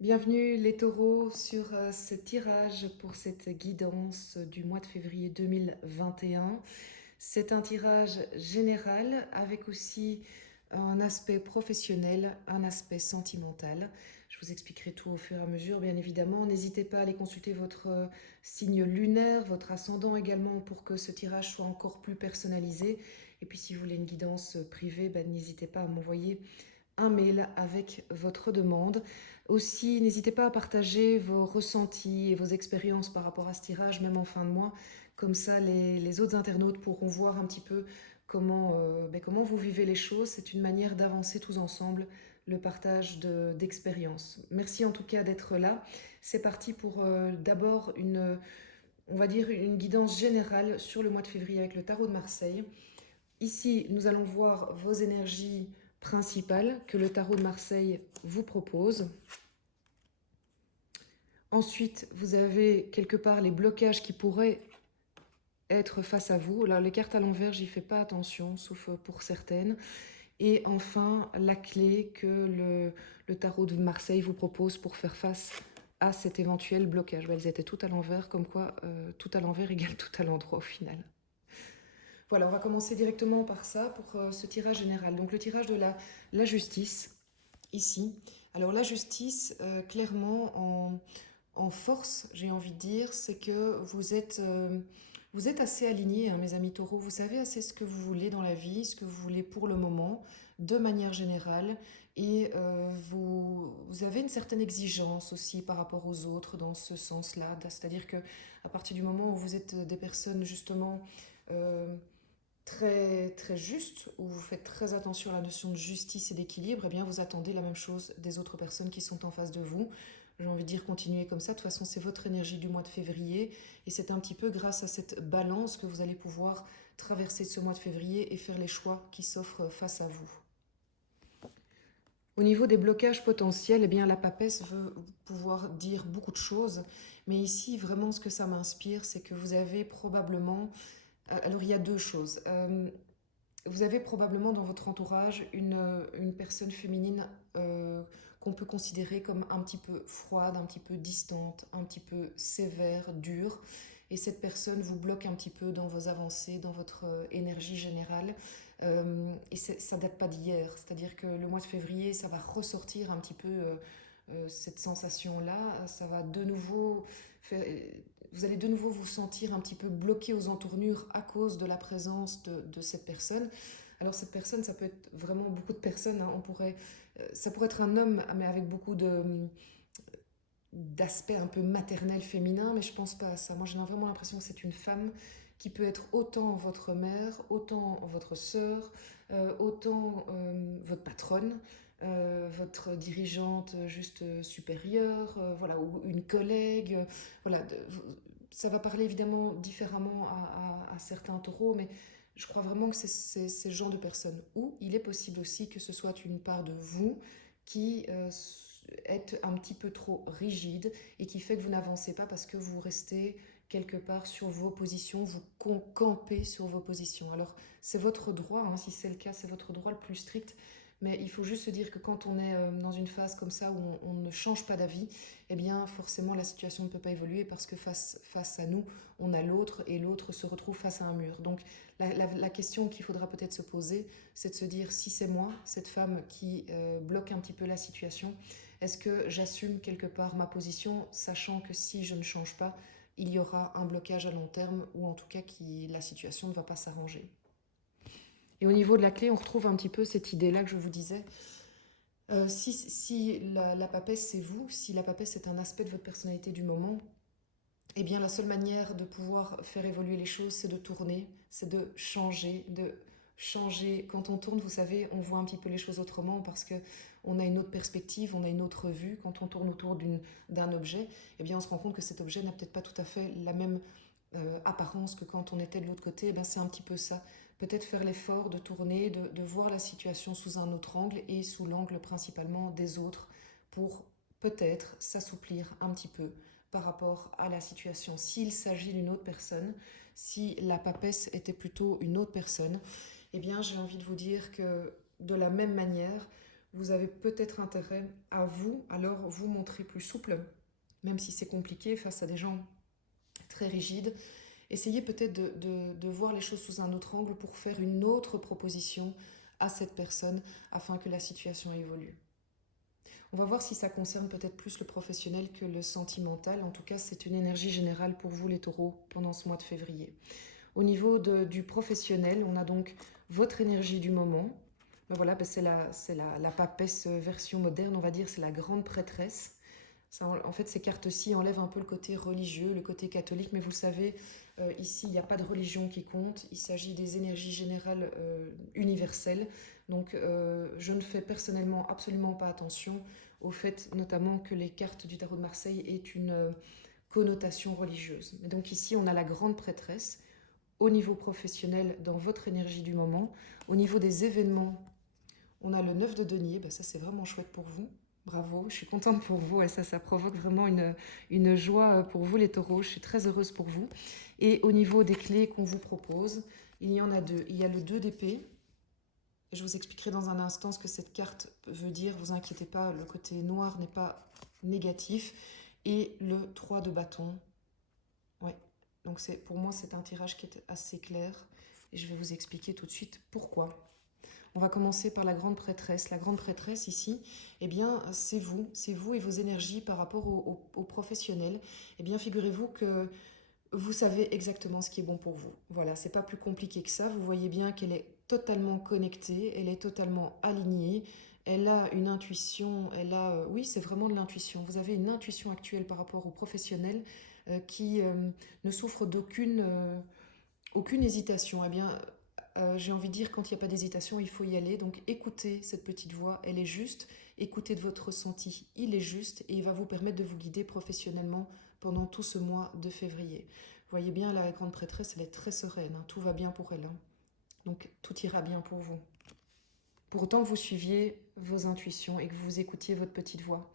Bienvenue les taureaux sur ce tirage pour cette guidance du mois de février 2021. C'est un tirage général avec aussi un aspect professionnel, un aspect sentimental. Je vous expliquerai tout au fur et à mesure, bien évidemment. N'hésitez pas à aller consulter votre signe lunaire, votre ascendant également pour que ce tirage soit encore plus personnalisé. Et puis si vous voulez une guidance privée, n'hésitez pas à m'envoyer un mail avec votre demande. Aussi, n'hésitez pas à partager vos ressentis et vos expériences par rapport à ce tirage, même en fin de mois. Comme ça, les autres internautes pourront voir un petit peu comment vous vivez les choses. C'est une manière d'avancer tous ensemble le partage d'expériences. Merci en tout cas d'être là. C'est parti pour d'abord on va dire une guidance générale sur le mois de février avec le tarot de Marseille. Ici, nous allons voir vos énergies principales que le tarot de Marseille vous propose. Ensuite, vous avez quelque part les blocages qui pourraient être face à vous. Là, les cartes à l'envers, j'y fais pas attention, sauf pour certaines. Et enfin, la clé que le tarot de Marseille vous propose pour faire face à cet éventuel blocage. Elles étaient toutes à l'envers, comme quoi tout à l'envers égale tout à l'endroit au final. Voilà, on va commencer directement par ça pour ce tirage général. Donc le tirage de la justice, ici. Alors la justice, clairement, en force, j'ai envie de dire, c'est que vous êtes assez alignés, hein, mes amis taureaux. Vous savez assez ce que vous voulez dans la vie, ce que vous voulez pour le moment, de manière générale. Et vous avez une certaine exigence aussi par rapport aux autres dans ce sens-là. C'est-à-dire que à partir du moment où vous êtes des personnes justement euh, très, très juste, où vous faites très attention à la notion de justice et d'équilibre, eh bien vous attendez la même chose des autres personnes qui sont en face de vous. J'ai envie de dire continuez comme ça, de toute façon c'est votre énergie du mois de février et c'est un petit peu grâce à cette balance que vous allez pouvoir traverser ce mois de février et faire les choix qui s'offrent face à vous. Au niveau des blocages potentiels, eh bien la papesse veut pouvoir dire beaucoup de choses, mais ici vraiment ce que ça m'inspire, c'est que vous avez probablement... Alors il y a deux choses. Vous avez probablement dans votre entourage une personne féminine qu'on peut considérer comme un petit peu froide, un petit peu distante, un petit peu sévère, dure. Et cette personne vous bloque un petit peu dans vos avancées, dans votre énergie générale. Et ça date pas d'hier. C'est-à-dire que le mois de février, ça va ressortir un petit peu cette sensation-là. Ça va de nouveau faire, vous allez de nouveau vous sentir un petit peu bloqué aux entournures à cause de la présence de cette personne. Alors cette personne, ça peut être vraiment beaucoup de personnes, hein. Ça pourrait être un homme, mais avec beaucoup d'aspects un peu maternel féminin, mais je pense pas à ça. Moi j'ai vraiment l'impression que c'est une femme qui peut être autant votre mère, autant votre sœur, autant votre patronne, votre dirigeante juste supérieure, voilà, ou une collègue, voilà. Ça va parler évidemment différemment à certains taureaux, mais je crois vraiment que c'est ce genre de personnes. Ou il est possible aussi que ce soit une part de vous qui êtes un petit peu trop rigide et qui fait que vous n'avancez pas parce que vous restez quelque part sur vos positions, vous campez sur vos positions. Alors c'est votre droit, hein, si c'est le cas, c'est votre droit le plus strict, mais il faut juste se dire que quand on est dans une phase comme ça où on ne change pas d'avis, eh bien forcément la situation ne peut pas évoluer parce que face à nous, on a l'autre et l'autre se retrouve face à un mur. Donc la question qu'il faudra peut-être se poser, c'est de se dire si c'est moi, cette femme qui bloque un petit peu la situation, est-ce que j'assume quelque part ma position, sachant que si je ne change pas, il y aura un blocage à long terme ou en tout cas la situation ne va pas s'arranger. Et au niveau de la clé, on retrouve un petit peu cette idée-là que je vous disais. Si la papesse c'est vous, si la papesse est un aspect de votre personnalité du moment, eh bien la seule manière de pouvoir faire évoluer les choses, c'est de tourner, c'est de changer, de changer. Quand on tourne, vous savez, on voit un petit peu les choses autrement parce que on a une autre perspective, on a une autre vue. Quand on tourne autour d'un objet, eh bien on se rend compte que cet objet n'a peut-être pas tout à fait la même apparence que quand on était de l'autre côté. Eh bien c'est un petit peu ça. Peut-être faire l'effort de tourner, de voir la situation sous un autre angle et sous l'angle principalement des autres pour peut-être s'assouplir un petit peu par rapport à la situation. S'il s'agit d'une autre personne, si la papesse était plutôt une autre personne, eh bien j'ai envie de vous dire que de la même manière, vous avez peut-être intérêt à alors vous montrer plus souple, même si c'est compliqué face à des gens très rigides. Essayez peut-être de voir les choses sous un autre angle pour faire une autre proposition à cette personne afin que la situation évolue. On va voir si ça concerne peut-être plus le professionnel que le sentimental. En tout cas, c'est une énergie générale pour vous les taureaux pendant ce mois de février. Au niveau du professionnel, on a donc votre énergie du moment. Ben voilà, ben c'est la papesse version moderne, on va dire, c'est la grande prêtresse. Ça, en fait, ces cartes-ci enlèvent un peu le côté religieux, le côté catholique, mais vous savez, ici, il n'y a pas de religion qui compte, il s'agit des énergies générales universelles. Donc, je ne fais personnellement absolument pas attention au fait, notamment, que les cartes du tarot de Marseille aient une connotation religieuse. Et donc ici, on a la grande prêtresse, au niveau professionnel, dans votre énergie du moment. Au niveau des événements, on a le 9 de denier, ben ça c'est vraiment chouette pour vous. Bravo, je suis contente pour vous et ça provoque vraiment une joie pour vous les taureaux. Je suis très heureuse pour vous. Et au niveau des clés qu'on vous propose, il y en a deux. Il y a le 2 d'épée. Je vous expliquerai dans un instant ce que cette carte veut dire. Vous inquiétez pas, le côté noir n'est pas négatif. Et le 3 de bâton. Ouais, donc pour moi c'est un tirage qui est assez clair. Et je vais vous expliquer tout de suite pourquoi. On va commencer par la grande prêtresse. La grande prêtresse ici, eh bien, c'est vous et vos énergies par rapport aux professionnels. Eh bien, figurez-vous que vous savez exactement ce qui est bon pour vous. Voilà, c'est pas plus compliqué que ça. Vous voyez bien qu'elle est totalement connectée, elle est totalement alignée. Elle a une intuition, oui, c'est vraiment de l'intuition. Vous avez une intuition actuelle par rapport aux professionnels qui ne souffre aucune hésitation. Eh bien, j'ai envie de dire, quand il n'y a pas d'hésitation, il faut y aller. Donc écoutez cette petite voix, elle est juste. Écoutez de votre ressenti, il est juste et il va vous permettre de vous guider professionnellement pendant tout ce mois de février. Vous voyez bien, la grande prêtresse, elle est très sereine, hein, tout va bien pour elle. Hein. Donc tout ira bien pour vous. Pour autant que vous suiviez vos intuitions et que vous écoutiez votre petite voix.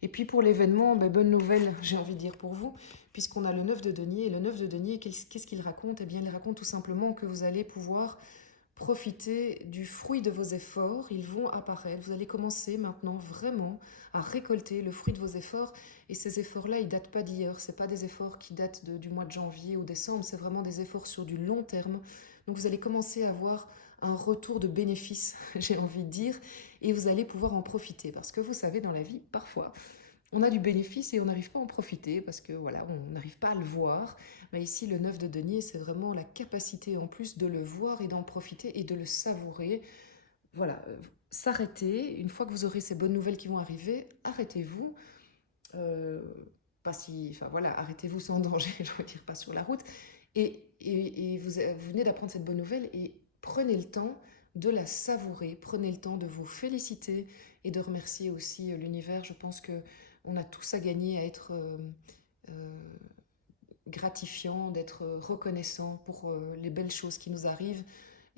Et puis pour l'événement, ben, bonne nouvelle, j'ai envie de dire pour vous, puisqu'on a le 9 de denier. Et le 9 de denier, qu'est-ce qu'il raconte? Eh bien, il raconte tout simplement que vous allez pouvoir profiter du fruit de vos efforts. Ils vont apparaître. Vous allez commencer maintenant vraiment à récolter le fruit de vos efforts. Et ces efforts-là, ils ne datent pas d'hier. Ce pas des efforts qui datent du mois de janvier ou décembre. C'est vraiment des efforts sur du long terme. Donc vous allez commencer à avoir un retour de bénéfice, j'ai envie de dire, et vous allez pouvoir en profiter. Parce que vous savez, dans la vie, parfois, on a du bénéfice et on n'arrive pas à en profiter parce que voilà, on n'arrive pas à le voir. Mais ici, le 9 de denier, c'est vraiment la capacité en plus de le voir et d'en profiter et de le savourer. Voilà, s'arrêter, une fois que vous aurez ces bonnes nouvelles qui vont arriver, arrêtez-vous. Euh, pas si, enfin voilà, arrêtez-vous sans danger, je veux dire, pas sur la route. Et vous venez d'apprendre cette bonne nouvelle et prenez le temps de la savourer, prenez le temps de vous féliciter et de remercier aussi l'univers. Je pense que on a tous à gagner à être euh, gratifiant, d'être reconnaissant pour les belles choses qui nous arrivent.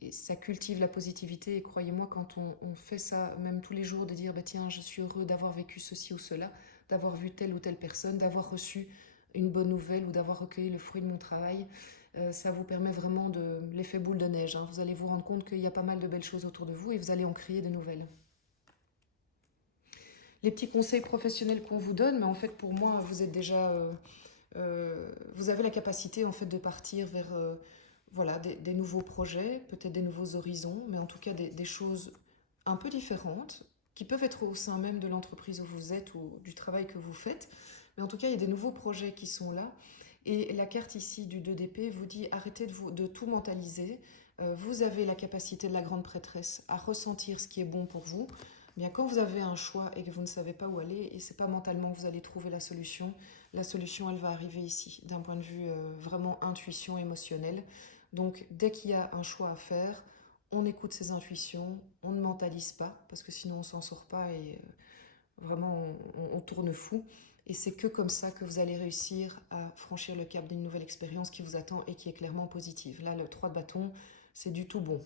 Et ça cultive la positivité. Et croyez-moi, quand on fait ça, même tous les jours, de dire bah, tiens, je suis heureux d'avoir vécu ceci ou cela, d'avoir vu telle ou telle personne, d'avoir reçu une bonne nouvelle ou d'avoir recueilli le fruit de mon travail, ça vous permet vraiment de l'effet boule de neige. Hein. Vous allez vous rendre compte qu'il y a pas mal de belles choses autour de vous et vous allez en créer de nouvelles. Les petits conseils professionnels qu'on vous donne, mais en fait pour moi, vous êtes déjà vous avez la capacité en fait de partir vers voilà, des nouveaux projets, peut-être des nouveaux horizons, mais en tout cas des choses un peu différentes qui peuvent être au sein même de l'entreprise où vous êtes ou du travail que vous faites. Mais en tout cas, il y a des nouveaux projets qui sont là. Et la carte ici du 2 d'épée vous dit arrêtez de tout mentaliser. Vous avez la capacité de la grande prêtresse à ressentir ce qui est bon pour vous. Bien, quand vous avez un choix et que vous ne savez pas où aller, et c'est pas mentalement que vous allez trouver la solution, elle va arriver ici, d'un point de vue vraiment intuition émotionnelle. Donc, dès qu'il y a un choix à faire, on écoute ses intuitions, on ne mentalise pas, parce que sinon on s'en sort pas et vraiment on tourne fou. Et c'est que comme ça que vous allez réussir à franchir le cap d'une nouvelle expérience qui vous attend et qui est clairement positive. Là, le 3 de bâton, c'est du tout bon.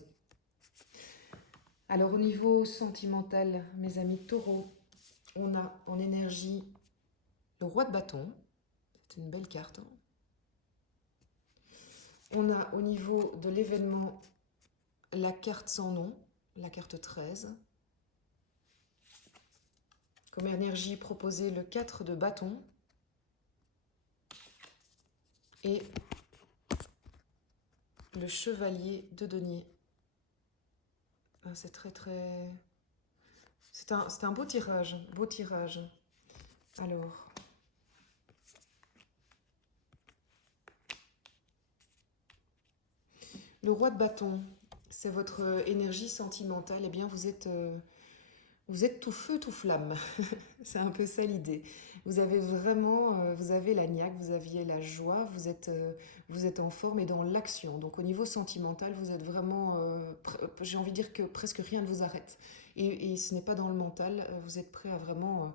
Alors au niveau sentimental, mes amis taureaux, on a en énergie le roi de bâton. C'est une belle carte. Hein. On a au niveau de l'événement la carte sans nom, la carte 13. Comme énergie proposée, le 4 de bâton et le chevalier de denier. C'est très très... C'est un beau tirage, beau tirage. Alors... Le roi de bâton, c'est votre énergie sentimentale. Eh bien, vous êtes tout feu, tout flamme. C'est un peu ça l'idée. Vous avez vraiment, vous avez la niaque, vous aviez la joie, vous êtes en forme et dans l'action. Donc au niveau sentimental, vous êtes vraiment, j'ai envie de dire que presque rien ne vous arrête. Et ce n'est pas dans le mental, vous êtes prêt à vraiment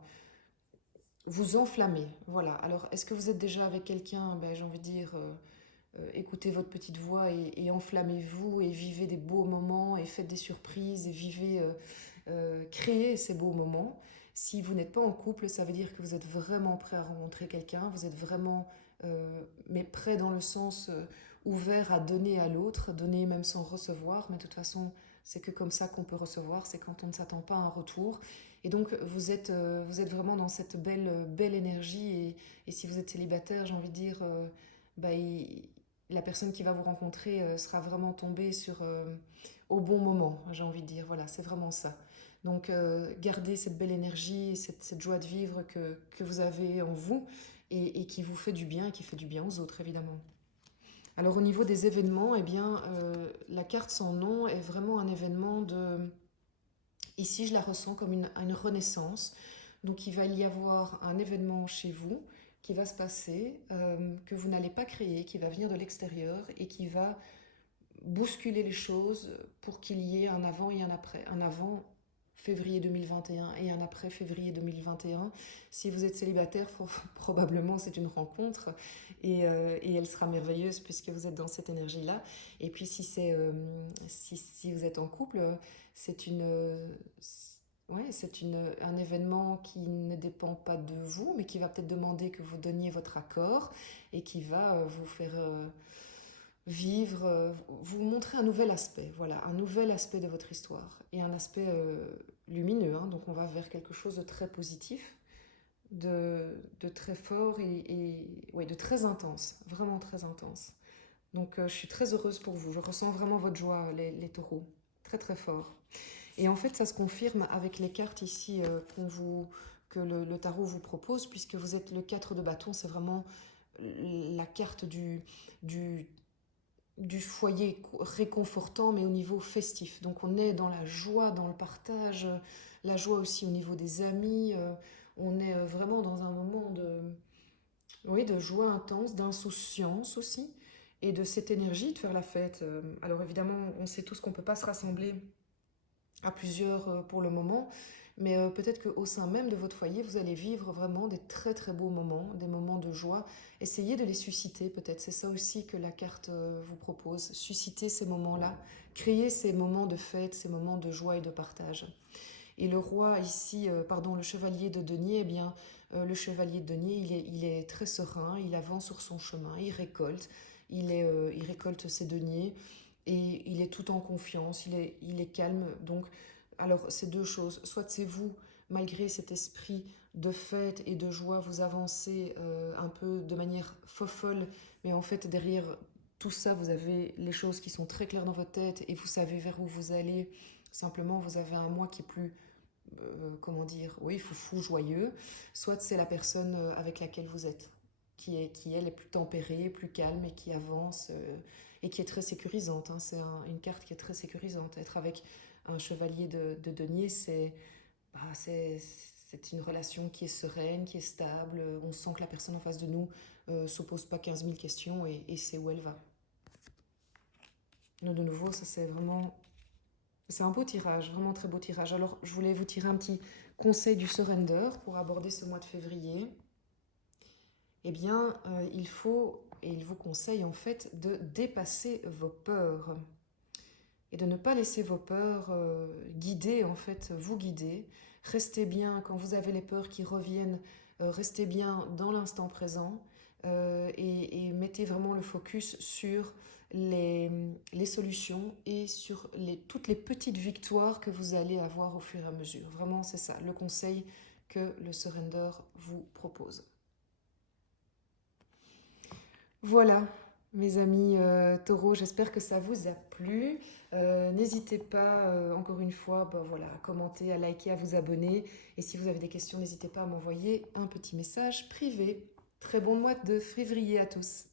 vous enflammer. Voilà. Alors, est-ce que vous êtes déjà avec quelqu'un? Ben, j'ai envie de dire... écoutez votre petite voix et enflammez-vous et vivez des beaux moments et faites des surprises et vivez, créez ces beaux moments. Si vous n'êtes pas en couple, ça veut dire que vous êtes vraiment prêt à rencontrer quelqu'un, vous êtes vraiment, mais prêt dans le sens ouvert à donner à l'autre, donner même sans recevoir, mais de toute façon, c'est que comme ça qu'on peut recevoir, c'est quand on ne s'attend pas à un retour. Et donc, vous êtes vraiment dans cette belle énergie. Et si vous êtes célibataire, j'ai envie de dire, bah, la personne qui va vous rencontrer sera vraiment tombée au bon moment, j'ai envie de dire. Voilà, c'est vraiment ça. Donc, gardez cette belle énergie, cette joie de vivre que vous avez en vous et qui vous fait du bien et qui fait du bien aux autres, évidemment. Alors, au niveau des événements, eh bien, la carte sans nom est vraiment un événement de... Ici, je la ressens comme une renaissance. Donc, il va y avoir un événement chez vous qui va se passer, que vous n'allez pas créer, qui va venir de l'extérieur et qui va bousculer les choses pour qu'il y ait un avant et un après. Un avant février 2021 et un après février 2021. Si vous êtes célibataire, probablement c'est une rencontre et elle sera merveilleuse puisque vous êtes dans cette énergie-là. Et puis si vous êtes en couple, c'est un événement qui ne dépend pas de vous, mais qui va peut-être demander que vous donniez votre accord et qui va vous faire vivre, vous montrer un nouvel aspect, voilà, un nouvel aspect de votre histoire et un aspect lumineux, hein, donc on va vers quelque chose de très positif, de très fort ouais, de très intense, vraiment très intense. Donc je suis très heureuse pour vous, je ressens vraiment votre joie, les taureaux, très très fort. Et en fait, ça se confirme avec les cartes ici que le tarot vous propose, puisque vous êtes le 4 de bâton, c'est vraiment la carte du, du foyer réconfortant, mais au niveau festif. Donc on est dans la joie, dans le partage, la joie aussi au niveau des amis. On est vraiment dans un moment oui, de joie intense, d'insouciance aussi, et de cette énergie de faire la fête. Alors évidemment, on sait tous qu'on ne peut pas se rassembler à plusieurs pour le moment, mais peut-être qu'au sein même de votre foyer, vous allez vivre vraiment des très très beaux moments, des moments de joie. Essayez de les susciter peut-être, c'est ça aussi que la carte vous propose, susciter ces moments-là, créer ces moments de fête, ces moments de joie et de partage. Et le roi ici, pardon, le chevalier de denier, eh bien, le chevalier de denier, il est très serein, il avance sur son chemin, il récolte ses deniers et il est tout en confiance, il est calme. Donc, alors, c'est deux choses. Soit c'est vous, malgré cet esprit de fête et de joie, vous avancez un peu de manière fofolle, mais en fait, derrière tout ça, vous avez les choses qui sont très claires dans votre tête et vous savez vers où vous allez. Simplement, vous avez un moi qui est plus comment dire, oui, foufou, joyeux, soit c'est la personne avec laquelle vous êtes, qui elle est plus tempérée, plus calme et qui avance et qui est très sécurisante. Hein. C'est une carte qui est très sécurisante. Être avec un chevalier de denier, c'est une relation qui est sereine, qui est stable. On sent que la personne en face de nous se pose pas 15 000 questions et sait où elle va. De nouveau, ça c'est vraiment c'est un beau tirage, vraiment très beau tirage. Alors, je voulais vous tirer un petit conseil du surrender pour aborder ce mois de février. Eh bien, il faut, et il vous conseille en fait, de dépasser vos peurs et de ne pas laisser vos peurs guider, en fait, vous guider. Restez bien, quand vous avez les peurs qui reviennent, restez bien dans l'instant présent et mettez vraiment le focus sur les solutions et sur toutes les petites victoires que vous allez avoir au fur et à mesure. Vraiment, c'est ça, le conseil que le surrender vous propose. Voilà, mes amis taureaux, j'espère que ça vous a plu. N'hésitez pas, encore une fois, voilà, à commenter, à liker, à vous abonner. Et si vous avez des questions, n'hésitez pas à m'envoyer un petit message privé. Très bon mois de février à tous.